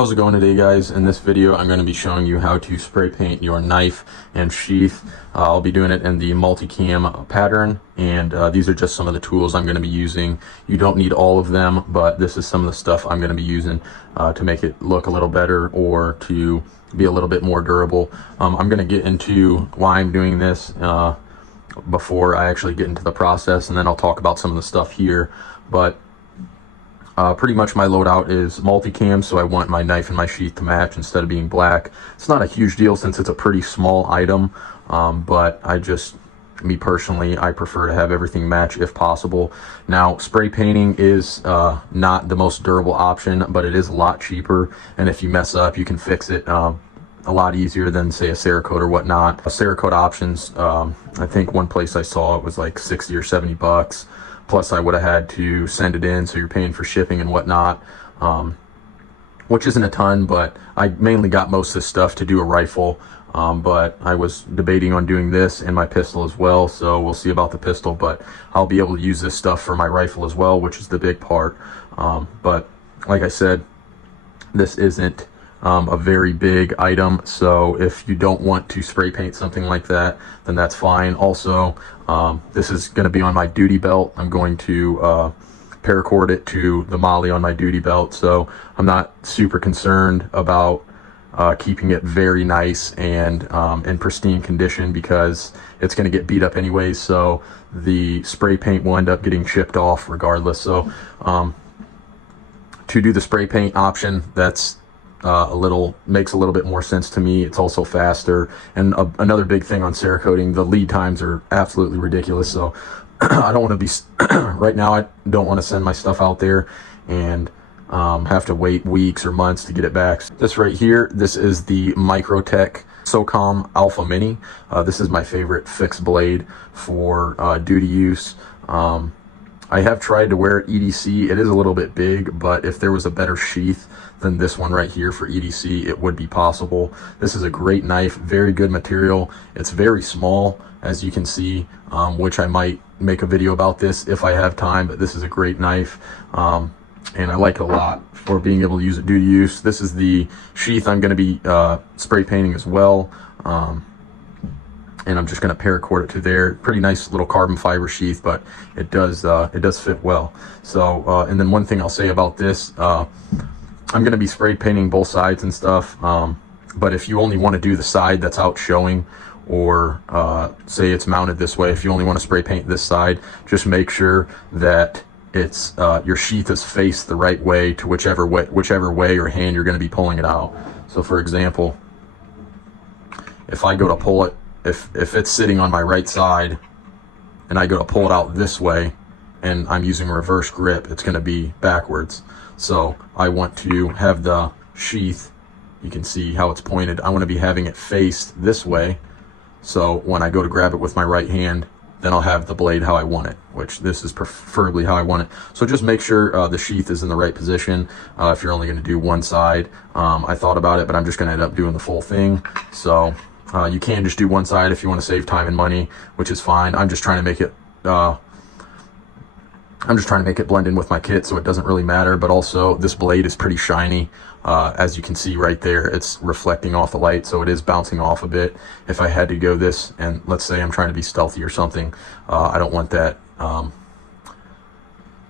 How's it going today, guys? In this video I'm going to be showing you how to spray paint your knife and sheath. I'll be doing it in the Multicam pattern, and these are just some of the tools I'm going to be using. You don't need all of them, but this is some of the stuff I'm going to be using to make it look a little better or to be a little bit more durable. I'm going to get into why I'm doing this before I actually get into the process, and then I'll talk about some of the stuff here. But pretty much my loadout is multicam, so I want my knife and my sheath to match instead of being black. It's not a huge deal since it's a pretty small item, but me personally, I prefer to have everything match if possible. Now, spray painting is not the most durable option, but it is a lot cheaper, and if you mess up, you can fix it a lot easier than, say, a Cerakote or whatnot. Cerakote options, I think one place I saw it was like 60 or 70 bucks. Plus I would have had to send it in, so you're paying for shipping and whatnot, which isn't a ton, but I mainly got most of this stuff to do a rifle, but I was debating on doing this and my pistol as well, so we'll see about the pistol, but I'll be able to use this stuff for my rifle as well, which is the big part. But like I said, this isn't a very big item, so if you don't want to spray paint something like that, then that's fine. Also, this is going to be on my duty belt. I'm going to paracord it to the molly on my duty belt, so I'm not super concerned about keeping it very nice and in pristine condition, because it's going to get beat up anyways, so the spray paint will end up getting chipped off regardless. So to do the spray paint option, that's makes a little bit more sense to me. It's also faster, and another big thing on Cerakoting, the lead times are absolutely ridiculous. So I don't want to be right now, I don't want to send my stuff out there and have to wait weeks or months to get it back. This right here, this is the Microtech SOCOM Alpha Mini. This is my favorite fixed blade for duty use. I have tried to wear EDC. It is a little bit big, but if there was a better sheath than this one right here for EDC, it would be possible. This is a great knife, very good material. It's very small, as you can see, which I might make a video about this if I have time, but this is a great knife, and I like it a lot for being able to use it duty use. This is the sheath I'm going to be spray painting as well. And I'm just going to paracord it to there. Pretty nice little carbon fiber sheath, but it does fit well. So and then one thing I'll say about this, I'm going to be spray painting both sides and stuff, but if you only want to do the side that's out showing, or say it's mounted this way, if you only want to spray paint this side, just make sure that it's your sheath is faced the right way to whichever way or hand you're going to be pulling it out. So for example, if I go to pull it, if it's sitting on my right side and I go to pull it out this way and I'm using reverse grip, it's going to be backwards. So I want to have the sheath, you can see how it's pointed, I want to be having it faced this way, so when I go to grab it with my right hand, then I'll have the blade how I want it, which this is preferably how I want it. So just make sure the sheath is in the right position if you're only going to do one side. I thought about it, but I'm just going to end up doing the full thing. So you can just do one side if you want to save time and money, which is fine. I'm just trying to make it blend in with my kit, so it doesn't really matter. But also, this blade is pretty shiny, as you can see right there. It's reflecting off the light, so it is bouncing off a bit. If I had to go this, and let's say I'm trying to be stealthy or something, I don't want that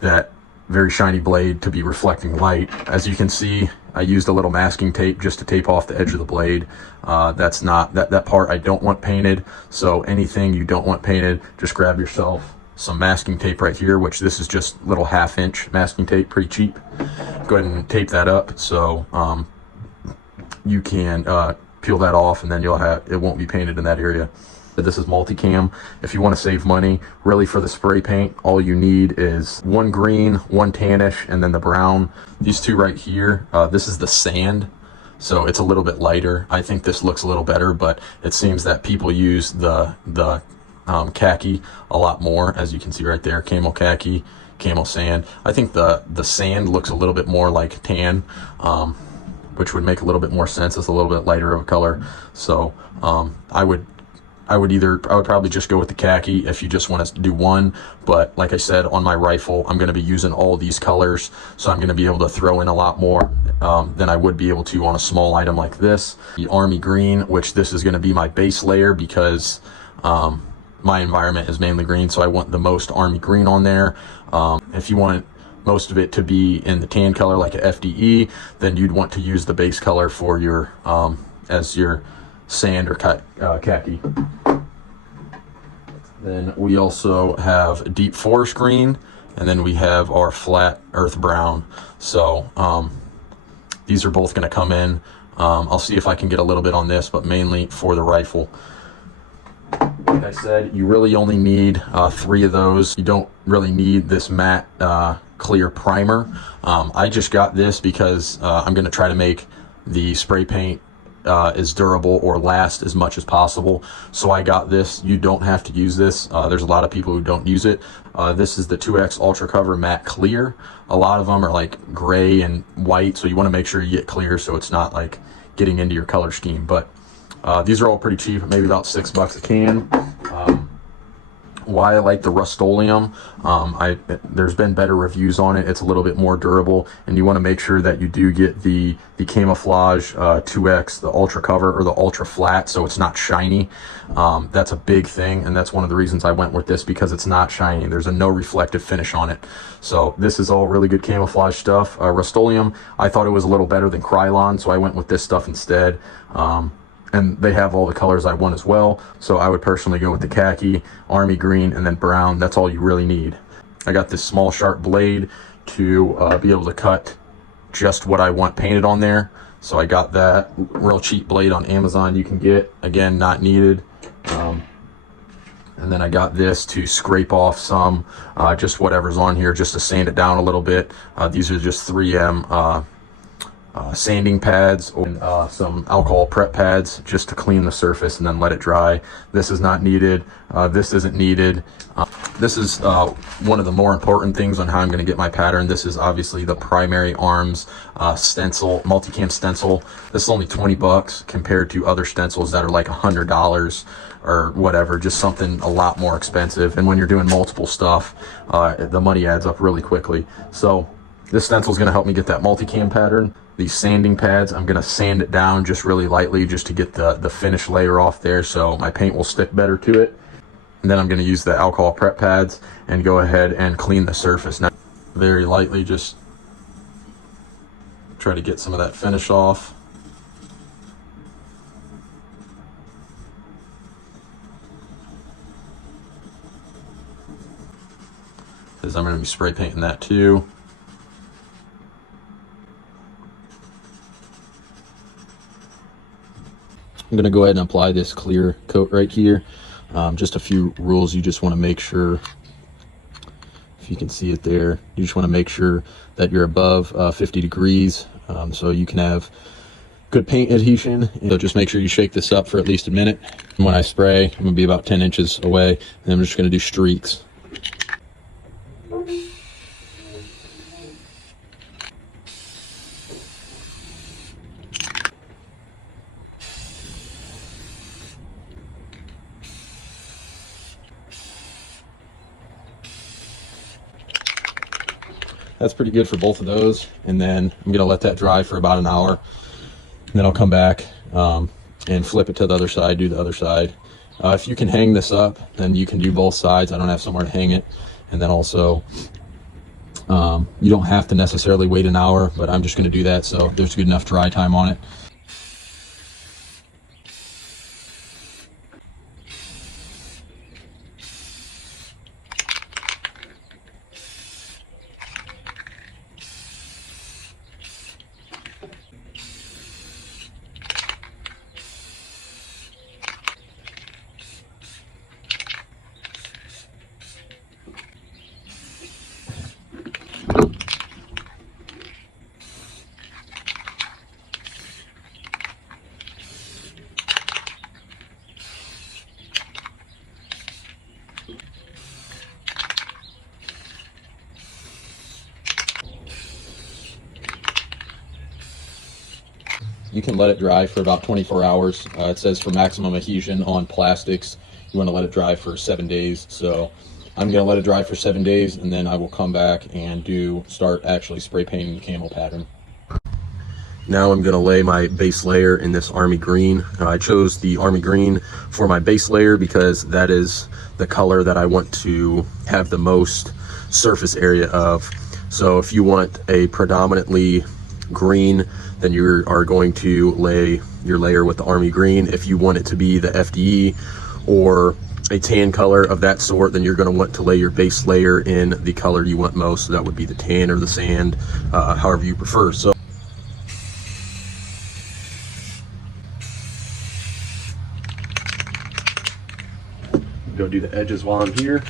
that very shiny blade to be reflecting light. As you can see, I used a little masking tape just to tape off the edge of the blade. That's not that part I don't want painted. So anything you don't want painted, just grab yourself some masking tape right here, which this is just little 1/2 inch masking tape, pretty cheap. Go ahead and tape that up so you can peel that off, and then it won't be painted in that area. This is multicam. If you want to save money, really for the spray paint, all you need is one green, one tannish, and then the brown. These two right here, this is the sand, so it's a little bit lighter. I think this looks a little better, but it seems that people use the khaki a lot more, as you can see right there, camo khaki, camo sand. I think the sand looks a little bit more like tan, which would make a little bit more sense. It's a little bit lighter of a color, so I would I would probably just go with the khaki if you just want to do one. But like I said, on my rifle, I'm going to be using all these colors, so I'm going to be able to throw in a lot more than I would be able to on a small item like this. The army green, which this is going to be my base layer because my environment is mainly green, so I want the most army green on there. If you want most of it to be in the tan color like a FDE, then you'd want to use the base color for your as your sand or khaki. Then we also have deep forest green, and then we have our flat earth brown. So these are both going to come in. I'll see if I can get a little bit on this, but mainly for the rifle. Like I said, you really only need 3 of those. You don't really need this matte clear primer. I just got this because I'm going to try to make the spray paint as durable or last as much as possible. So I got this. You don't have to use this. There's a lot of people who don't use it. This is the 2X Ultra Cover Matte Clear. A lot of them are like gray and white, so you want to make sure you get clear so it's not like getting into your color scheme. But these are all pretty cheap, maybe about $6 a can. Why I like the Rust-Oleum, there's been better reviews on it. It's a little bit more durable, and you want to make sure that you do get the camouflage 2X, the Ultra Cover, or the Ultra Flat, so it's not shiny. That's a big thing, and that's one of the reasons I went with this, because it's not shiny. There's a no reflective finish on it. So this is all really good camouflage stuff. Rust-Oleum, I thought it was a little better than Krylon, so I went with this stuff instead. And they have all the colors I want as well. So I would personally go with the khaki, army green, and then brown. That's all you really need. I got this small sharp blade to be able to cut just what I want painted on there. So I got that real cheap blade on Amazon you can get. Again, not needed. And then I got this to scrape off some, just whatever's on here, just to sand it down a little bit. These are just 3M sanding pads and some alcohol prep pads just to clean the surface and then let it dry. This is not needed. This isn't needed. This is one of the more important things on how I'm going to get my pattern. This is obviously the Primary Arms stencil, Multicam stencil. This is only $20 compared to other stencils that are like $100 or whatever, just something a lot more expensive. And when you're doing multiple stuff, the money adds up really quickly. So this stencil is going to help me get that multicam pattern. These sanding pads, I'm going to sand it down just really lightly just to get the finish layer off there so my paint will stick better to it. And then I'm going to use the alcohol prep pads and go ahead and clean the surface. Now, very lightly, just try to get some of that finish off. Because I'm going to be spray painting that too. I'm going to go ahead and apply this clear coat right here. Just a few rules. You just want to make sure, if you can see it there, you just want to make sure that you're above 50 degrees so you can have good paint adhesion. So just make sure you shake this up for at least a minute. And when I spray, I'm going to be about 10 inches away, and I'm just going to do streaks. That's pretty good for both of those. And then I'm going to let that dry for about an hour. And then I'll come back and flip it to the other side, do the other side. If you can hang this up, then you can do both sides. I don't have somewhere to hang it. And then also, you don't have to necessarily wait an hour, but I'm just going to do that so there's good enough dry time on it. you can let it dry for about 24 hours. It says for maximum adhesion on plastics, you want to let it dry for 7 days. So I'm going to let it dry for 7 days, and then I will come back and start actually spray painting the camo pattern. Now I'm going to lay my base layer in this army green. I chose the army green for my base layer because that is the color that I want to have the most surface area of. So if you want a predominantly green, then you are going to lay your layer with the army green. If you want it to be the FDE or a tan color of that sort, then you're going to want to lay your base layer in the color you want most. So that would be the tan or the sand, however you prefer. So go do the edges while I'm here.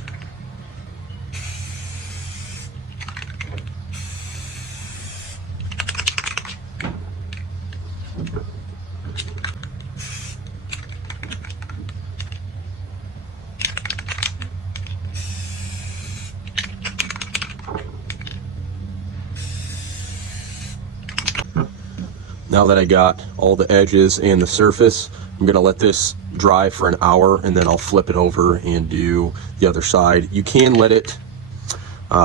Now that I got all the edges and the surface, I'm going to let this dry for an hour, and then I'll flip it over and do the other side. You can let it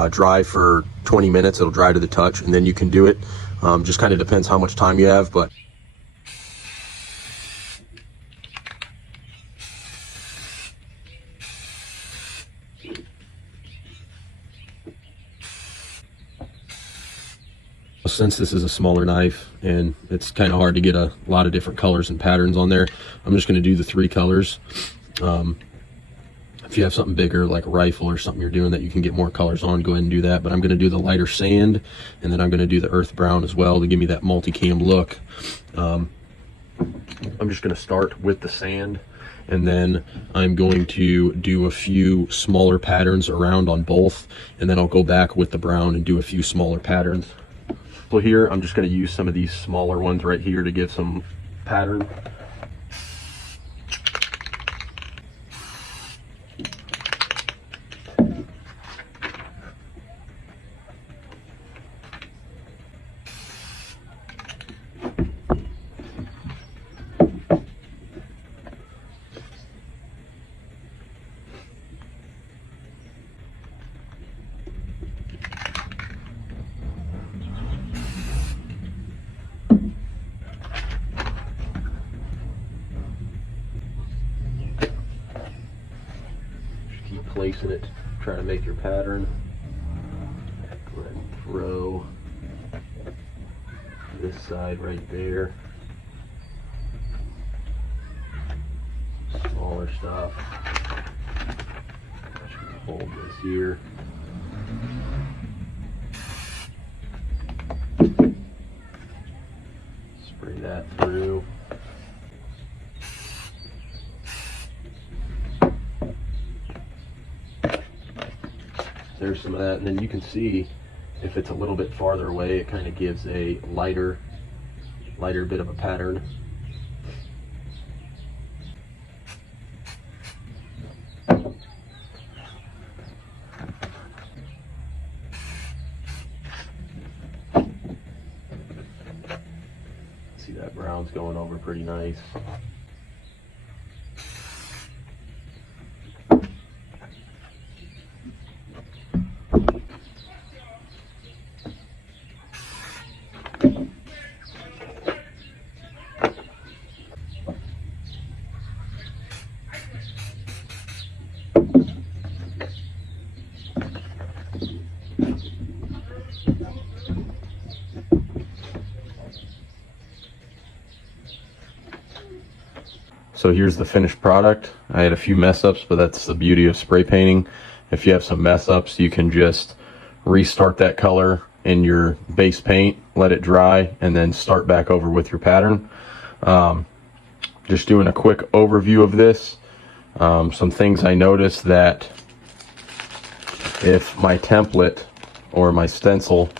dry for 20 minutes. It'll dry to the touch, and then you can do it. Just kind of depends how much time you have, but since this is a smaller knife and it's kind of hard to get a lot of different colors and patterns on there, I'm just going to do the 3 colors. If you have something bigger like a rifle or something you're doing that you can get more colors on, go ahead and do that. But I'm going to do the lighter sand, and then I'm going to do the earth brown as well to give me that multicam look. I'm just going to start with the sand, and then I'm going to do a few smaller patterns around on both, and then I'll go back with the brown and do a few smaller patterns. So here, I'm just going to use some of these smaller ones right here to give some pattern. Placing it, trying to make your pattern. Go ahead and throw this side right there. Smaller stuff. Hold this here. Spray that through. There's some of that, and then you can see if it's a little bit farther away, it kind of gives a lighter bit of a pattern. See that brown's going over pretty nice. So here's the finished product. I had a few mess ups, but that's the beauty of spray painting. If you have some mess ups, you can just restart that color in your base paint, let it dry, and then start back over with your pattern. Just doing a quick overview of this. Some things I noticed, that if my template or my stencil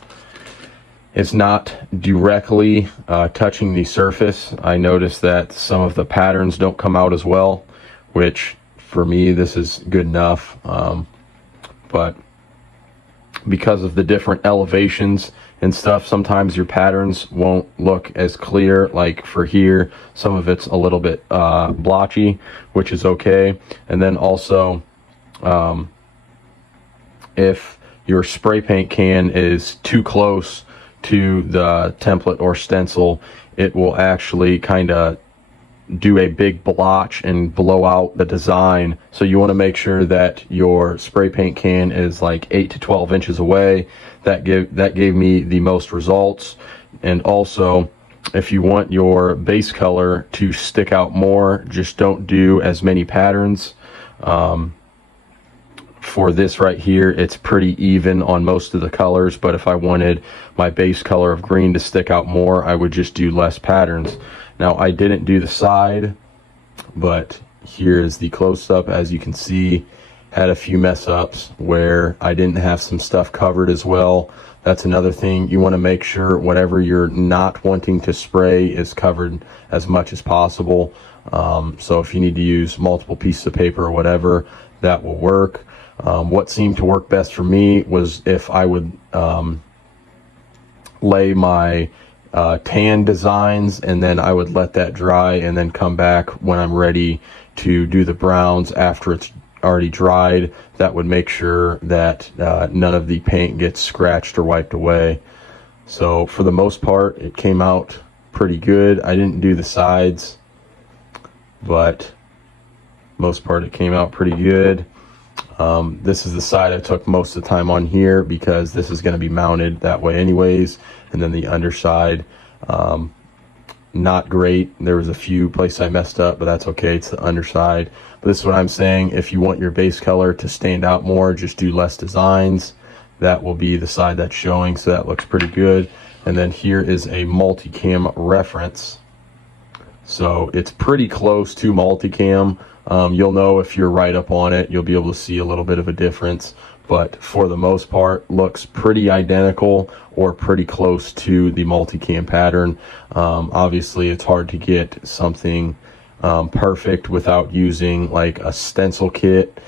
is not directly touching the surface, I noticed that some of the patterns don't come out as well, which for me this is good enough. But because of the different elevations and stuff, sometimes your patterns won't look as clear. Like for here, some of it's a little bit blotchy, which is okay. And then also, if your spray paint can is too close to the template or stencil, it will actually kind of do a big blotch and blow out the design. So you want to make sure that your spray paint can is like 8 to 12 inches away. That gave me the most results. And also, if you want your base color to stick out more, just don't do as many patterns. For this right here, it's pretty even on most of the colors, but if I wanted my base color of green to stick out more, I would just do less patterns. Now, I didn't do the side, but here is the close-up. As you can see, had a few mess ups where I didn't have some stuff covered as well. That's another thing. You want to make sure whatever you're not wanting to spray is covered as much as possible. So if you need to use multiple pieces of paper or whatever, that will work. What seemed to work best for me was if I would lay my tan designs, and then I would let that dry and then come back when I'm ready to do the browns after it's already dried. That would make sure that none of the paint gets scratched or wiped away. So for the most part, it came out pretty good. I didn't do the sides, but most part it came out pretty good. This is the side I took most of the time on here because this is going to be mounted that way anyways. And then the underside, not great. There was a few places I messed up, but that's okay. It's the underside. But this is what I'm saying. If you want your base color to stand out more, just do less designs. That will be the side that's showing, so that looks pretty good. And then here is a Multicam reference. So it's pretty close to Multicam. You'll know if you're right up on it, you'll be able to see a little bit of a difference, but for the most part looks pretty identical or pretty close to the Multicam pattern. Obviously it's hard to get something perfect without using like a stencil kit.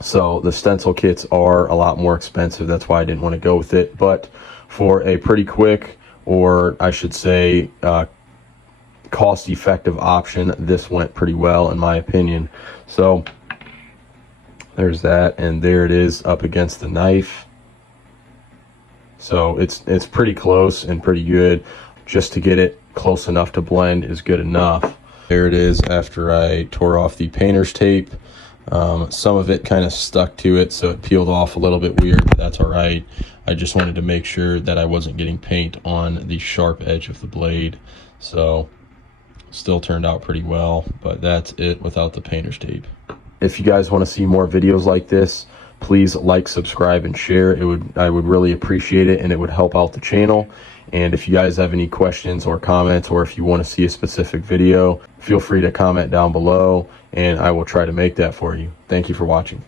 So the stencil kits are a lot more expensive. That's why I didn't want to go with it. But for a pretty quick, or I should say cost-effective option, this went pretty well in my opinion. So there's that, and there it is up against the knife. So it's pretty close and pretty good. Just to get it close enough to blend is good enough. There it is after I tore off the painter's tape. Some of it kind of stuck to it, so it peeled off a little bit weird, but that's all right. I just wanted to make sure that I wasn't getting paint on the sharp edge of the blade. So still turned out pretty well, but that's it without the painter's tape. If you guys want to see more videos like this, please like, subscribe, and share. I would really appreciate it, and it would help out the channel. And if you guys have any questions or comments, or if you want to see a specific video, feel free to comment down below, and I will try to make that for you. Thank you for watching.